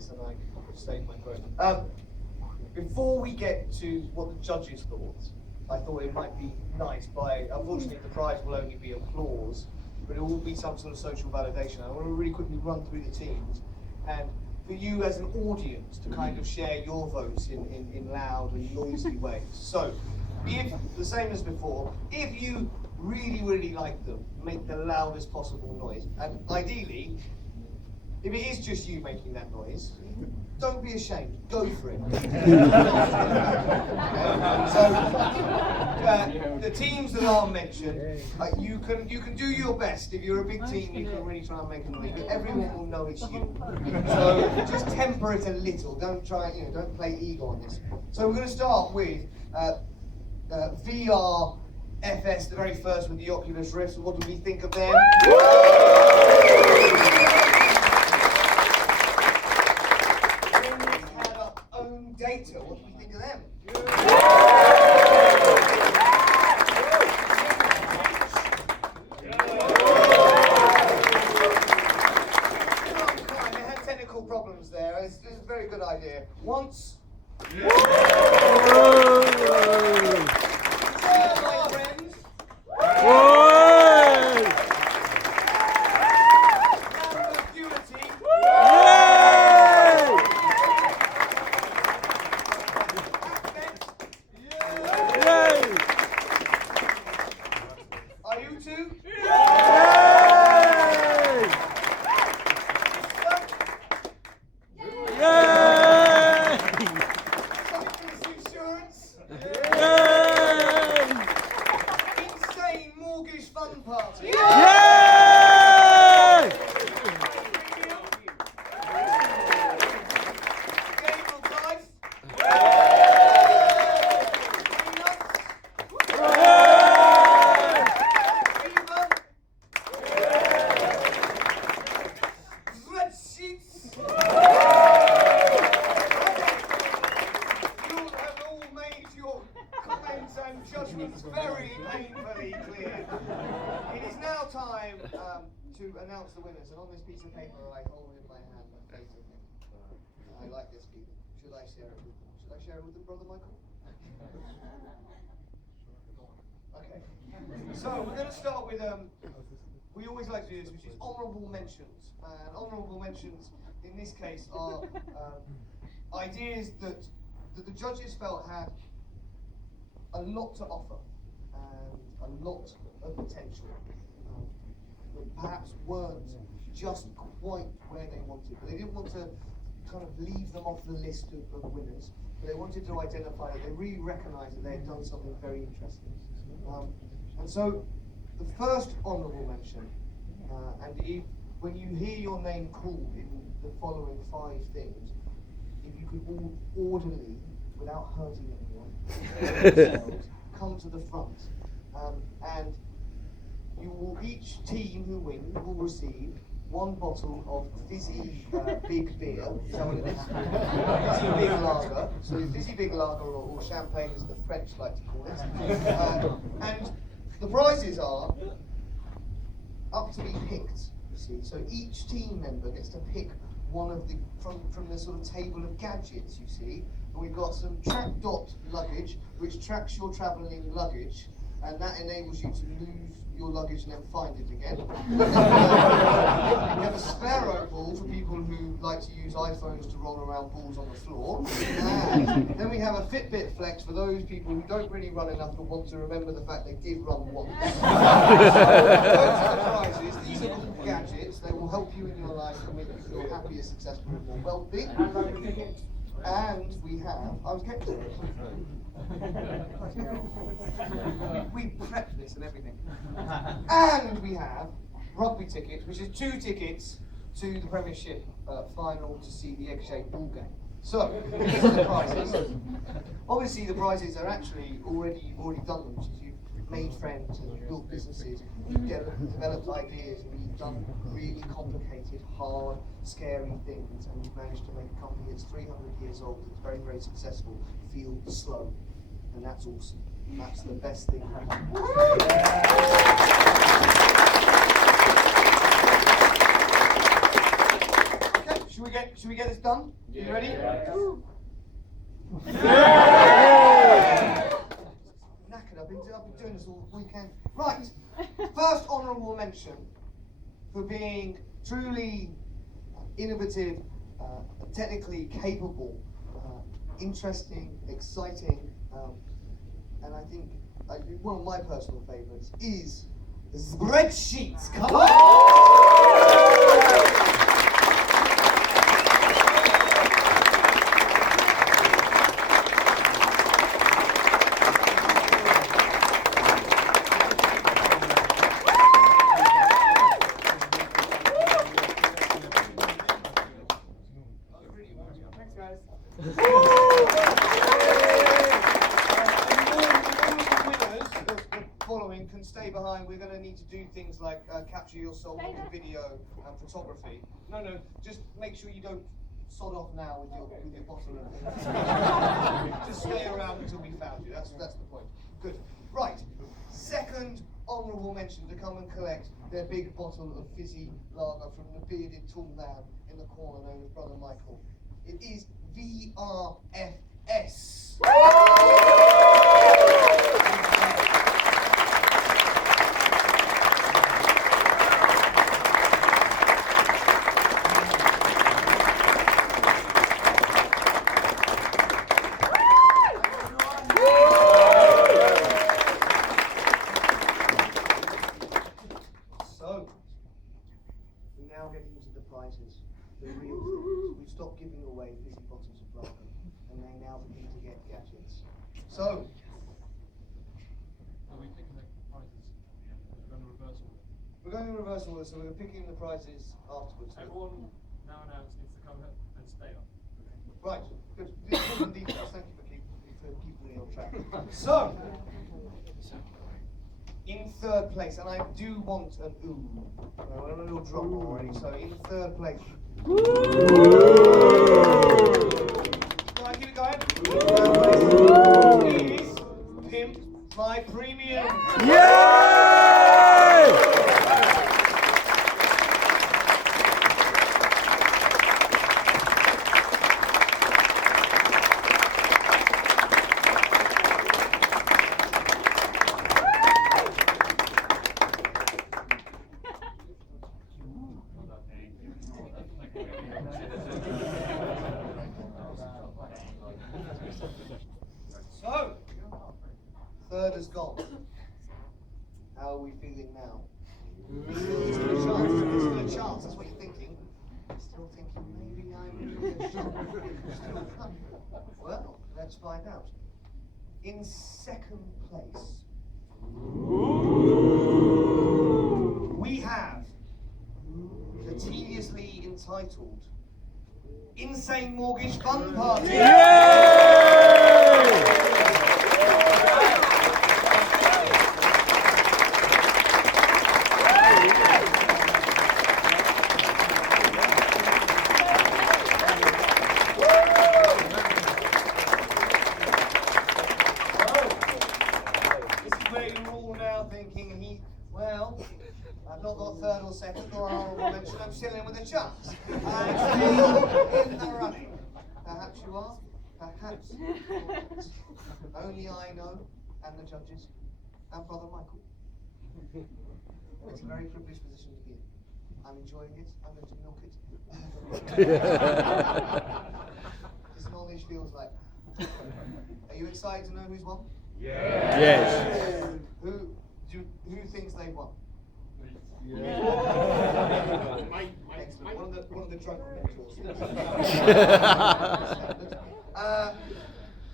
this, and I stayed my throat. Before we get to what the judges thought, I thought it might be nice unfortunately the prize will only be applause, but it will be some sort of social validation. I want to really quickly run through the teams, and for you as an audience to kind of share your votes in loud and noisy ways. So, if, the same as before, if you really, really like them, make the loudest possible noise, and ideally, if it is just you making that noise, don't be ashamed, go for it. So, the teams that are mentioned, you can do your best. If you're a big team, you can really try and make a noise, but everyone will know it's you. So just temper it a little. Don't try, don't play ego on this. So we're going to start with VR FS, the very first with the Oculus Rift. So what do we think of them? Data, what do we think of them? They had technical problems there. It's a very good idea. Once. My friends. Very painfully clear. It is now time to announce the winners, and on this piece of paper I hold in my hand my face of him. I like this piece. Should I share it with them? Should I share it with them, Brother Michael? Okay. So we're going to start with we always like to do this, which is honourable mentions. And honourable mentions in this case are ideas that the judges felt had a lot to offer and a lot of potential, but perhaps weren't just quite where they wanted. But they didn't want to kind of leave them off the list of winners, but they wanted to identify that they really recognised that they had done something very interesting. And so the first honourable mention, when you hear your name called in the following 5 things, if you could all orderly, without hurting anyone, come to the front, and you will, each team who wins will receive 1 bottle of fizzy big beer. Is that what it is? Fizzy big lager. So fizzy big lager, or champagne as the French like to call it. And the prizes are up to be picked, you see. So each team member gets to pick one of the, from the sort of table of gadgets, you see. And we've got some track dot luggage, which tracks your travelling luggage, and that enables you to lose your luggage and then find it again. We have a sparrow ball for people who like to use iPhones to roll around balls on the floor. And then we have a Fitbit Flex for those people who don't really run enough but want to remember the fact they did run once. Those are the prizes. These are called gadgets. They will help you in your life and make you feel happier, successful, and more wealthy. And we have, I was getting to it. We prepped this and everything. And we have rugby tickets, which is 2 tickets to the Premiership final to see the egg-shaped ball game. So, these are the prizes. Obviously, the prizes are actually you've already done them, which is you've made friends and you've built businesses, you've developed ideas, and you've done really complicated, hard, scary things, and you've managed to make a company that's 300 years old, that's very, very successful, feel slow. And that's awesome. That's the best thing happening. Okay, should Should we get this done? Yeah. You ready? Yeah. Knackered. I've been doing this all weekend. Right. First honourable mention for being truly innovative, technically capable, interesting, exciting, and I think one of my personal favourites is spreadsheets. Come on! Can stay behind. We're going to need to do things like capture your soul with video and photography. No, just make sure you don't sod off now with your bottle of just stay around until we found you. That's the point. Good. Right. Second honourable mention to come and collect their big bottle of fizzy lager from the bearded tall man in the corner known as Brother Michael. It is VRFS. The real things. We've stopped giving away fizzy bottles of lager, and they now begin to get gadgets. So, are we picking the prizes? We're going to reverse order. We're going in reverse order, so we're picking the prizes afterwards. Everyone now announced needs to come here and stay up. Okay. Right, good. Important details. Thank you for keeping me on track. So, in third place, and I do want an ooh. I want a little drop already. So, in third place. Can I keep it going? Is Pimp My Premium. So, third has gone. How are we feeling now? There's still a chance. There's still a chance. That's what you're thinking. Still thinking maybe I'm in a shot. Well, let's find out. In second place, we have the tediously entitled Insane Mortgage Fun Party. I've not got third or second or honourable mention, I'm still in with a chance. I'm still in the running. Perhaps you are, perhaps not. Only I know, and the judges, and Brother Michael. It's a very privileged position to be in. I'm enjoying it, I'm going to milk it. This knowledge feels like. Are you excited to know who's won? Yes. Who thinks they've won? Excellent. One of the drunk mentors.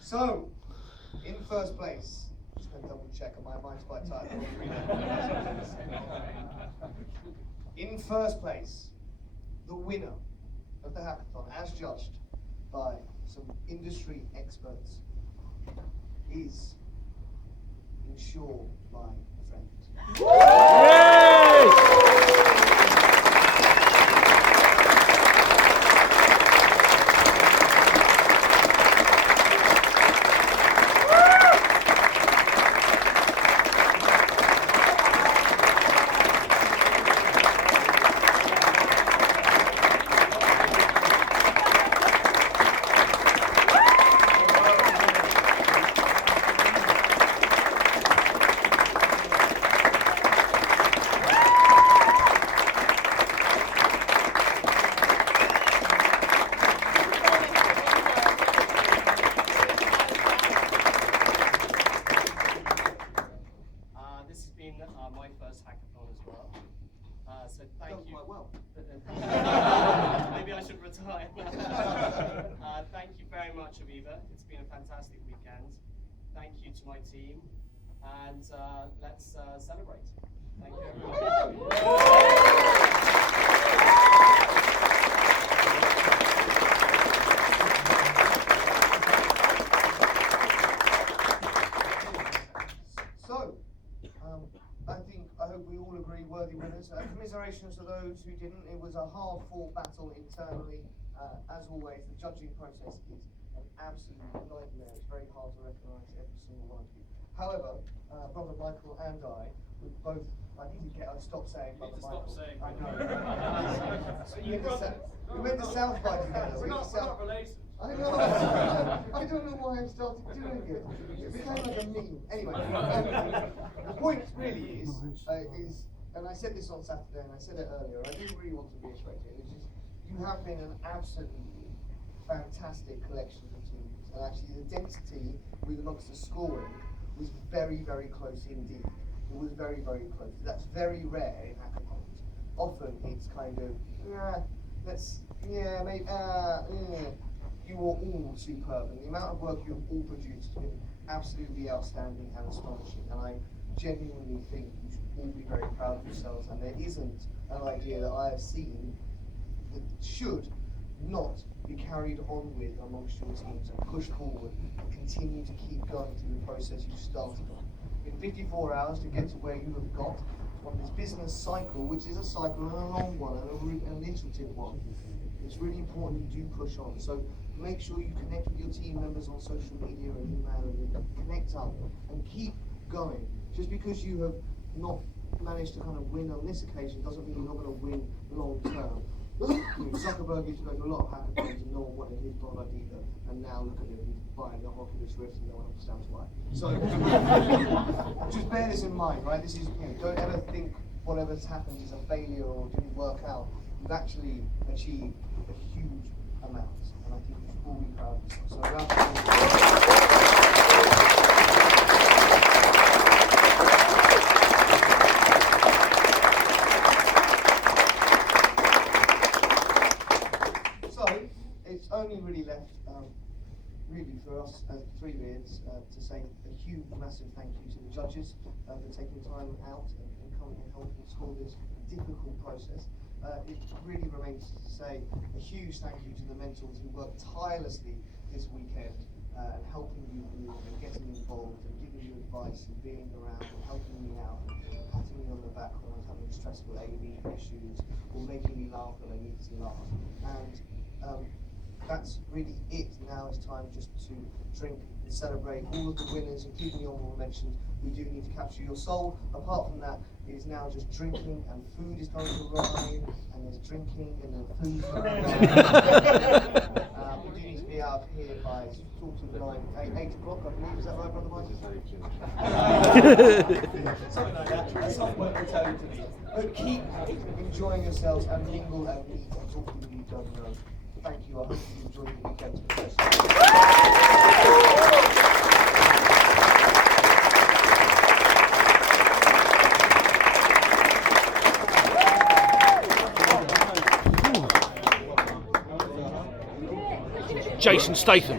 So, in first place, just going to double check, and my mind's quite tired. In first place, the winner of the hackathon, as judged by some industry experts, is Insure My Friend. Thank you very much, Aviva. It's been a fantastic weekend. Thank you to my team, and let's celebrate. Thank you, everyone. So, I hope we all agree, worthy winners. Commiserations to those who didn't. It was a hard-fought battle internally. As always, the judging process is an absolute nightmare. It's very hard to recognise every single one of you. However, Brother Michael and I, we both. I need to stop saying Brother Michael. Stop saying. I know. We went to South by together. We're not related. I know. I don't know why I started doing it. It became like a meme. Anyway, the point really is, and I said this on Saturday, and I said it earlier. I didn't really want to reiterate it. It's just you have been an absolutely fantastic collection of teams, and actually the density with amongst the scoring was very, very close indeed. It was very, very close. That's very rare in hackathons. Often it's kind of maybe. You were all superb, and the amount of work you have all produced has been absolutely outstanding and astonishing. And I genuinely think you should all be very proud of yourselves. And there isn't an idea that I have seen that should not be carried on with amongst your teams and pushed forward and continue to keep going through the process you started on. In 54 hours to get to where you have got on this business cycle, which is a cycle and a long one and an iterative one. It's really important you do push on. So make sure you connect with your team members on social media and email and connect up and keep going. Just because you have not managed to kind of win on this occasion doesn't mean you're not going to win long term. Zuckerberg used to go to a lot of hackathons and no one wanted his product either, and now look at him, he's buying the Oculus Rift and no one understands why. So just bear this in mind, right? This is, don't ever think whatever's happened is a failure or didn't work out. You've actually achieved a huge amount, and I think you should all be proud of yourself. So round of applause. So it's only really left, really for us as three Beards, to say a huge, massive thank you to the judges for taking time out and coming and helping score this difficult process. It really remains to say a huge thank you to the mentors who worked tirelessly this weekend and helping you and getting involved and giving you advice and being around and helping me out and patting me on the back when I was having stressful AV issues or making me laugh when I needed to laugh. And that's really it. Now it's time just to drink and celebrate all of the winners, including the honourable mentions. We do need to capture your soul. Apart from that, it is now just drinking, and food is going to arrive, and there's drinking, and then food is going to arrive. We do need to be out of here by sort of 8 o'clock, I believe. Is that right, Brother Mike? Something like that. That's not what we're telling to me. But keep enjoying yourselves and mingle and meet and talk to you don't know. Thank you. I hope you enjoyed the weekend. Jason Statham.